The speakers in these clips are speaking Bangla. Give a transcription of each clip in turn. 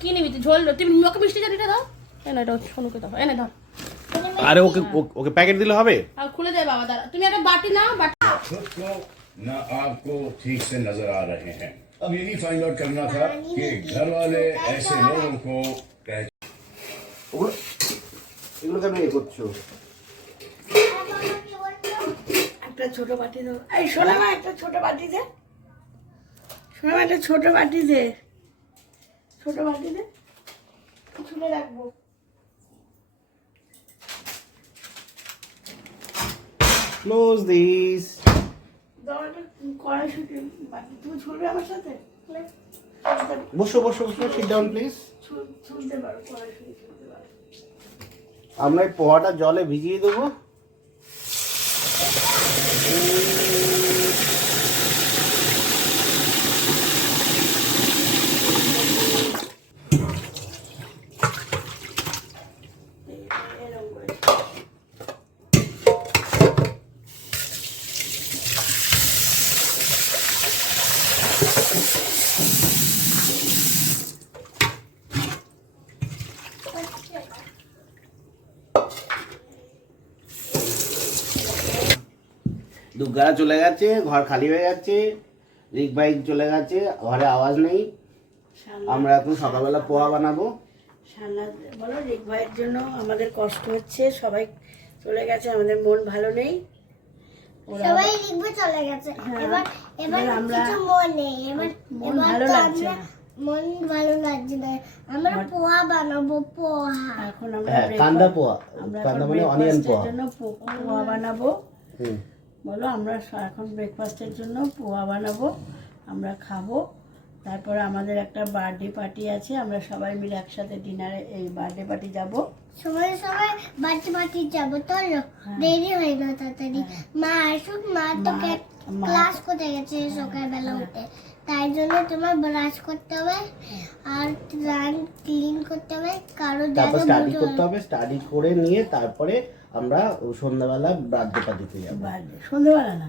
কি নিবি তুই? ঝোল? তুমি ওকে মিষ্টি চাটনিটা দাও। এনে দাও, সোনুকে দাও, এনে দাও। আরে ওকে ওকে প্যাকেট দিলে হবে? আর খুলে দে বাবা, দাঁড়া। তুমি একটা বাটি নাও, বাটি। खुद को ना आपको ठीक से नजर आ रहे हैं। अब यही फाइंड आउट करना था कि घर वाले ऐसे लोगों को ওগুলো এগুলো কেন ইয়ে করছো? একটা ছোট বাটি দাও। এই শোনা মা, একটা ছোট বাটি দে। শোনা মা, একটা ছোট বাটি দে। ছোট বাটি দে, ছুলে রাখবো। Close this. দাও একটা কড়াইশুঁটি বাটি। তুমি ছুলবে আমার সাথে? বসো বসো বসো, সিট ডাউন প্লিজ। ছুলতে পারো, কড়াইশুঁটি ছুলতে পারো। আমরা এই পোহাটা জলে ভিজিয়ে দেবো। এরকম করে। দুগ্গারা চলে গেছে, ঘর খালি হয়ে যাচ্ছে, রিক বাইক চলে গেছে, ঘরে আওয়াজ নেই। আমরা এখন সকালবেলা পোহা বানাবো। সান্নাত বলো, রিক ভাইয়ের জন্য আমাদের কষ্ট হচ্ছে, সবাই চলে গেছে, আমাদের মন ভালো নেই। সবাই লিখবে চলে গেছে। এবার এবার আমরা কিছু মন নেই। এবার মন এবার ভালো তো লাগছে আমরা না। মন ভালো লাগছে না। আমরা পোহা বানাবো, পোহা। এখন আমরা হ্যাঁ, কান্দা পোহা। আমরা কান্দা এখন মানে অনিয়ন ব্রেকফাস্টের পোহা। জন্য পোহা বানাবো। হুম। বলো, আমরা এখন ব্রেকফাস্টের জন্য পোহা বানাবো, আমরা খাবো। তারপরে আমাদের একটা বার্থডে পার্টি আছে, আমরা সবাই মিলে একসাথে ডিনারে এই বার্থডে পার্টি যাব। সবাই সবাই বাটি বাটি যাবো, চলো দেরি হয় না তাড়াতাড়ি। মা আসুক, মা তো ক্লাস করতে গেছে সকালবেলা উঠে, তাই জন্য তোমার ব্রাশ করতে হবে আর রান ক্লিন করতে হবে। কারো তারপর যাতে স্টাডি করতে হবে, স্টাডি করে নিয়ে তারপরে আমরা সন্ধ্যাবেলা বার্থডে পার্টিতে যাবো। বার্থডে সন্ধ্যেবেলা না,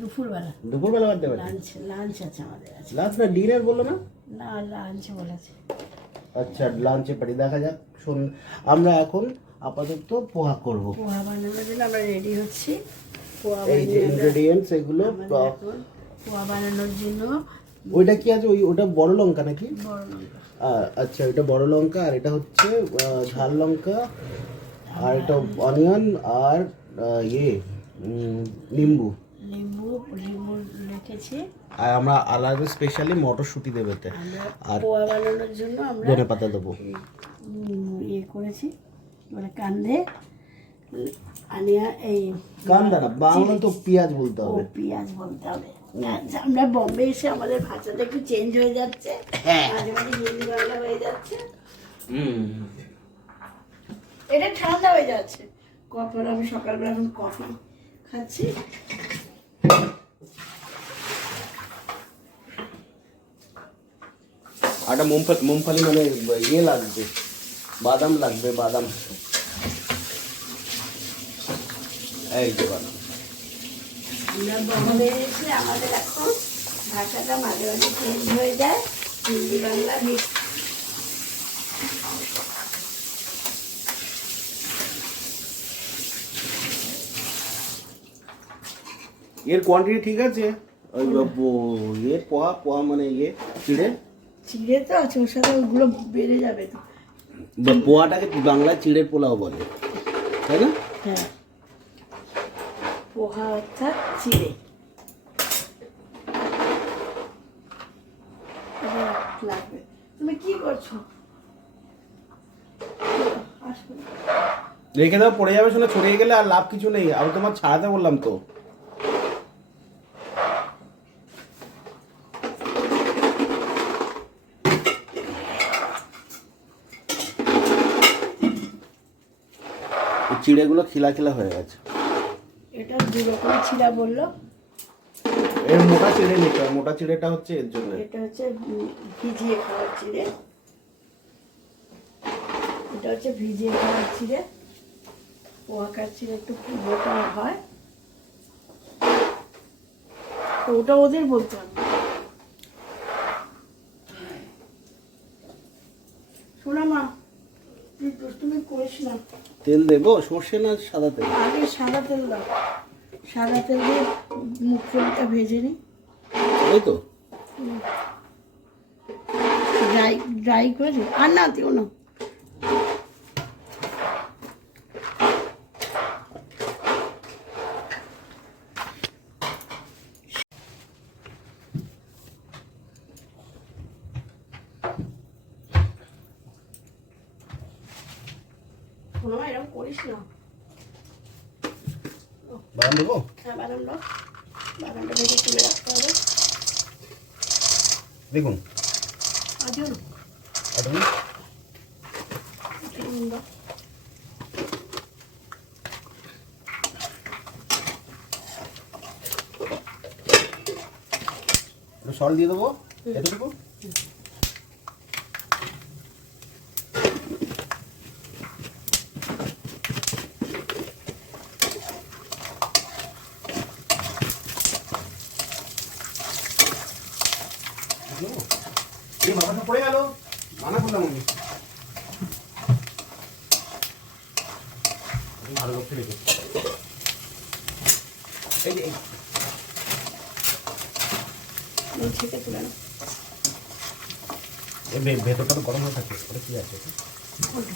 দুপুরবেলা। দুপুরবেলা বার্থডে পার্টি? লাঞ্চ আছে আমাদের আছে। লাঞ্চ না, ডিনার বললো না? না, লাঞ্চ বলেছে। আচ্ছা, লাঞ্চে পার্টি, দেখা যাক। আমরা এখন আপাতত পোহা করব। পোহা বানানোর জন্য আমরা রেডি হচ্ছি। পোহা এই যে ইনগ্রেডিয়েন্টস এগুলো। আমাদের এখন পোহা বানানোর জন্য ওইটা কি আছে? ওটা বড় লঙ্কা নাকি? বড় লঙ্কা। আচ্ছা, এটা বড় লঙ্কা, আর এটা হচ্ছে ঝাল লঙ্কা, আর এটা অনিয়ন, আর নিম্বু। লেবু লেবু রেখেছি। আর আমরা আলাদা স্পেশালি মটরশুঁটি দেবো এতে, আমরা আর পোহা বানানোর জন্য আমরা ধনে পাতা দেবো। ইয়ে করেছি, মানে কান্দে আনিয়া এই কান্দা না, বাংলা তো পেঁয়াজ বলতে ও হবে। পেঁয়াজ বলতে হবে। আচ্ছা, আমরা বম্বে এসে আমাদের ভাষাটা একটু চেঞ্জ হয়ে যাচ্ছে, হ্যাঁ। মাঝে মাঝে হিন্দি বাংলা হয়ে যাচ্ছে। হুম। এটা ঠান্ডা হয়ে যাচ্ছে। কখন আমি সকালবেলা এখন কফি খাচ্ছি। আর একটা মুমফালি মানে ইয়ে লাগবে, বাদাম লাগবে, বাদাম। এই যে বাদাম। আমরা বম্বে এসে আমাদের এখন ভাষাটা মাঝে মাঝে চেঞ্জ হয়ে যায়, হিন্দি বাংলা মিক্স। এর কোয়ান্টিটি ঠিক আছে? ওই এর পোহা পোহা মানে চিড়ে চিড়ে তো আছে, ওর সাথে ওগুলো বেড়ে যাবে তো। পোহাটাকে বাংলায় চিড়ের পোলাও বলে, তাই না? হ্যাঁ, পোহা অর্থাৎ চিড়ে। লাগবে। তুমি কি করছো? আসো। রেখে দাও, পড়ে যাবে, শোনা, ছড়িয়ে গেলে আর লাভ কিছু নেই। আমি তোমার ছাড়াতে বললাম তো। চিড়েগুলো খিলা খিলা হয়ে গেছে। এটা দু রকম চিড়া বললো। এর মোটা চিড়ে নিতে হয়, মোটা চিড়েটা হচ্ছে এর জন্য। এটা হচ্ছে ভিজিয়ে খাওয়ার চিড়ে। এটা হচ্ছে ভিজিয়ে খাওয়ার চিড়ে। পোয়াকার চিড়ে একটু মোটা হয়, তো ওটা ওদের বলতে হবে। শোনা মা, তুই দুষ্টুমি করিস না। তেল দেবো, সর্ষে না সাদা তেল? আগে সাদা তেল দাও, সাদা তেল দিয়ে মুখ ফোনটা ভেজে নি। এই তো ড্রাই ড্রাই করে দিই। আর না দিও না। শোনো মা, এরকম করিস না। বাদাম দেবো? হ্যাঁ, বাদাম দাও। বাদামটা ভেজে তুলে রাখতে হবে। দেখুন আজও না, আর তুমি? নুন দাও। একটু সল্ট দিয়ে দেবো এতটুকু। এই বাবাটা পড়ে গেল, মানা করলাম আমি। ভালো লোককে রেখে এই যে নুন ছেঁকে তুলে নাও। ভেতরটা তো গরম হয়ে থাকে, ওটা কি আছে? কোনটা?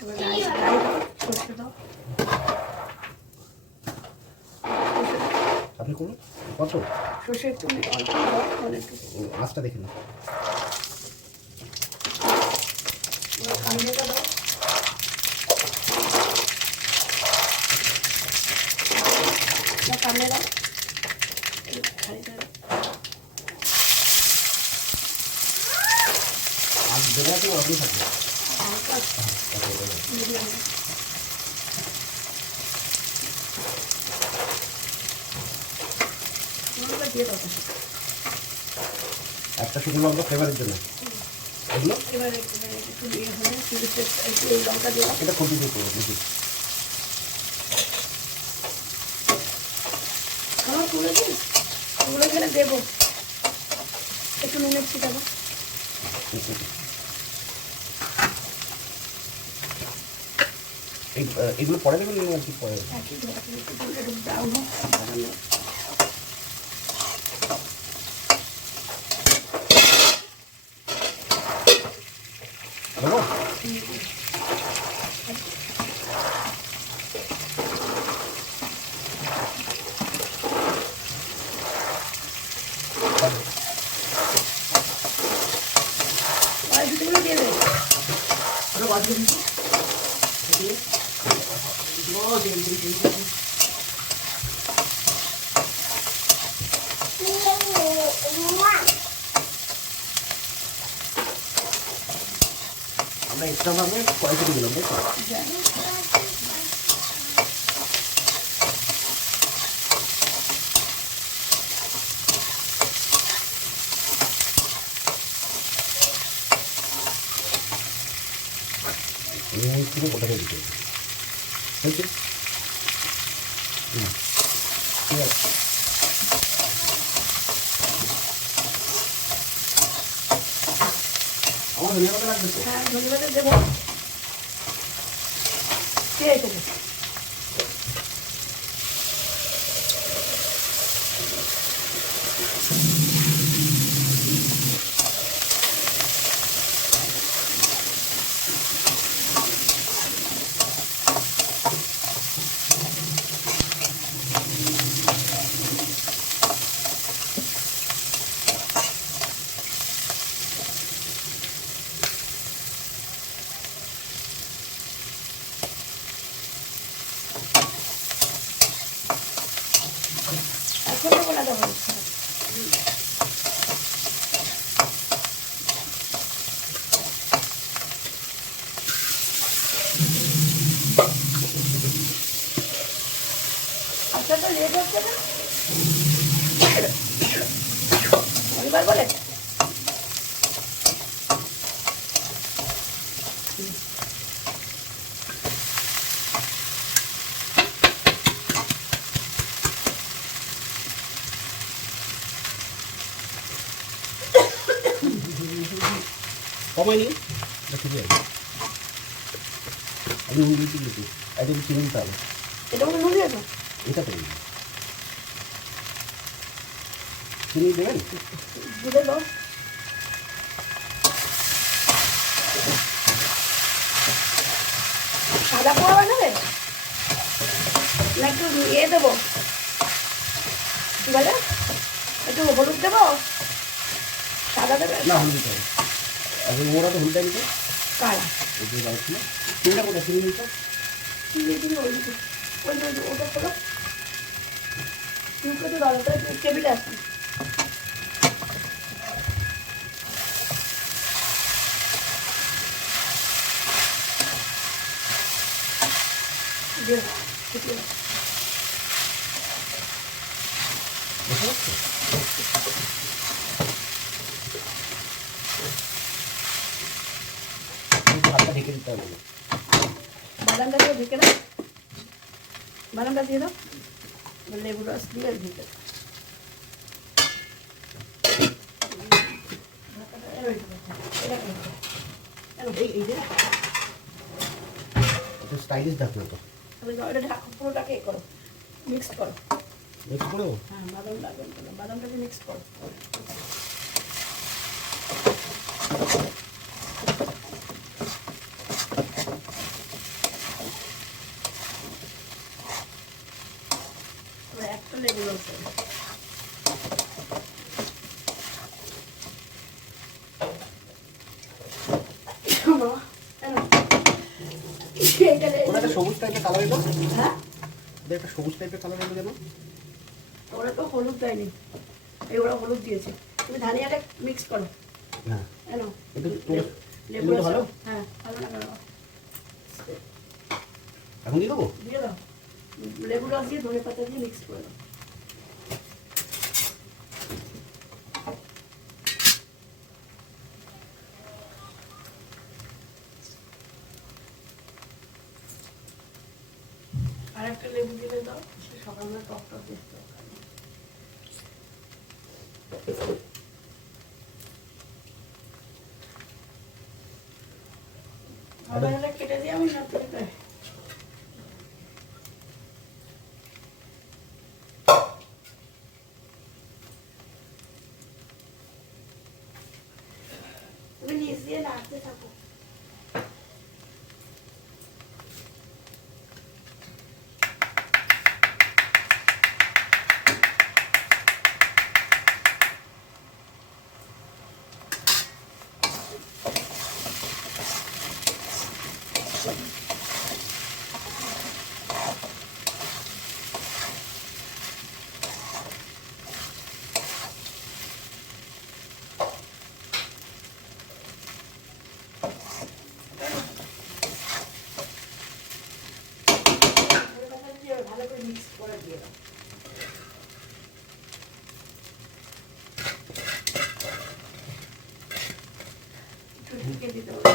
এবার রাই দাও, সর্ষে দাও। আপনি করুন কত? সর্ষে একটু অল্প দাও, অনেক মাছটা দেখে না। কামড়েটা দাও। কামড়ে দাও। মাছ দেবে আছে অল্পই থাকবে। দিয়ে দাও। একটা শুকনো লঙ্কা ফ্লেভারের জন্য এগুলো। এবারে একটু ইয়ে হলে একটু এই লঙ্কা দিয়ে দাও। এটা খুবই দিয়ে করবো বুঝি। আমার তুলে দিন, তুলে খেলে দেবো। একটু নুনের ছিটাবো। এগুলো পরে দেবেন আর কি পরে? একটু ব্রাউন হোক। দেবো? বাড়িগুলো দিয়ে দেবে। আমরা এক্সট্রা ভাবে কয় কেটে দিলাম তাই তো? থেকে ওটাকে দিতে হয়েছে। ঠিক আছে, আমার ধনিয়া পাতা লাগবে তো? হ্যাঁ, ধন্যবাদ দেবো। কে এসেছে? এখন দেবো না দেবো? আচ্ছা, তো লেট হচ্ছে না? পরিবার বলে কমাই নিন, ঠিক আছে। আমি নুন দিচ্ছি কিন্তু একদম চিনি দিতে হবে। এটা মনে নুন দিয়েছো? এটা তো চিনি দেবেন, দুধে দাও। সাদা পোড়া বানাবে না একটু ইয়ে দেবো, কি বলে, একটু হলুদ দেবো, সাদা দেবে? না হলুদ দিতে হবে। এখন ওরা তো হলুদ দিতে কালা ওই যে দাও ছিল চিনিটা কোথায়, চিনি দিতে চিনি দিবি, ওই দিকে ওই যে ওটা খোলো, তুমি তো দাও, ওটা টেবিলে আছে। দিয়ে দাও, ফুটিয়ে দাও। বুঝতে পারছো? ভাতটা ঢেকে দিতে হবে। বাদামটা দিয়ে ঢেকে দাও, বাদামটা দিয়ে দাও, লেবু রস দিয়ে ঢেকে দাও। একটু স্টাইলিশ থাকবে তো, এটা ঢাকা পুরোটাকে করো, মিক্স করো। মিক্স করে দেবো। হ্যাঁ বাদাম লাগবে না, বাদামটাকে মিক্স করো। একটা লেবু রস দেবে। ওটা একটা সবুজ টাইপের কালার এলো, হ্যাঁ ওটা একটা সবুজ টাইপের কালার এলো যেন। ওরা তো হলুদ দেয়নি, এই ওরা হলুদ দিয়েছে। তুমি ধনিয়াটা মিক্স করো। হ্যাঁ কেন একটু লেবু লেবুটা রস ভালো? হ্যাঁ ভালো না ভালো এখন দিয়ে দেবো। দিয়ে দাও, লেবু রস দিয়ে ধনে পাতা দিয়ে মিক্স করে দাও। আর একটা লেবু দিলে দাও, সে সকালবেলা টক টক দেখতে হবে। আমরা কেটে দিয়ে আমি না তুলে তুমি নিচ দিয়ে নাড়তে থাকো। ভালো করে মিক্স করে দিয়ে দাও। একটু ঢেকে দিতে হবে।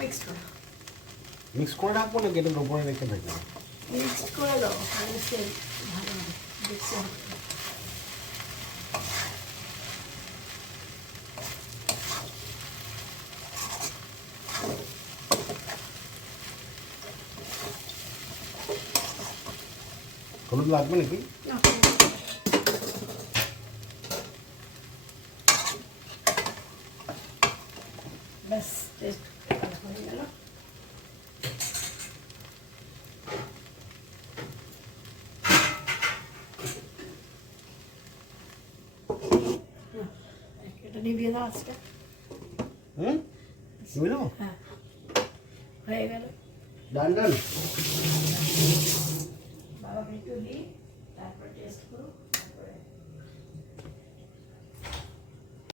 মিক্স করো, মিক্স করে রাখবো না গেটের ওপরে রেখে থাকবো। মিক্স করে দাও, তাহলে সে ভালো হবে দেখতে হবে। হলুদ লাগবে নাকি? ব্যাস টেস্ট হয়ে গেল। এটা নিভিয়ে দাও আজকে। হুম বুঝলো? হ্যাঁ হয়ে গেল। ডান ডান। বাবাকে একটু দিই, তারপর টেস্ট করো।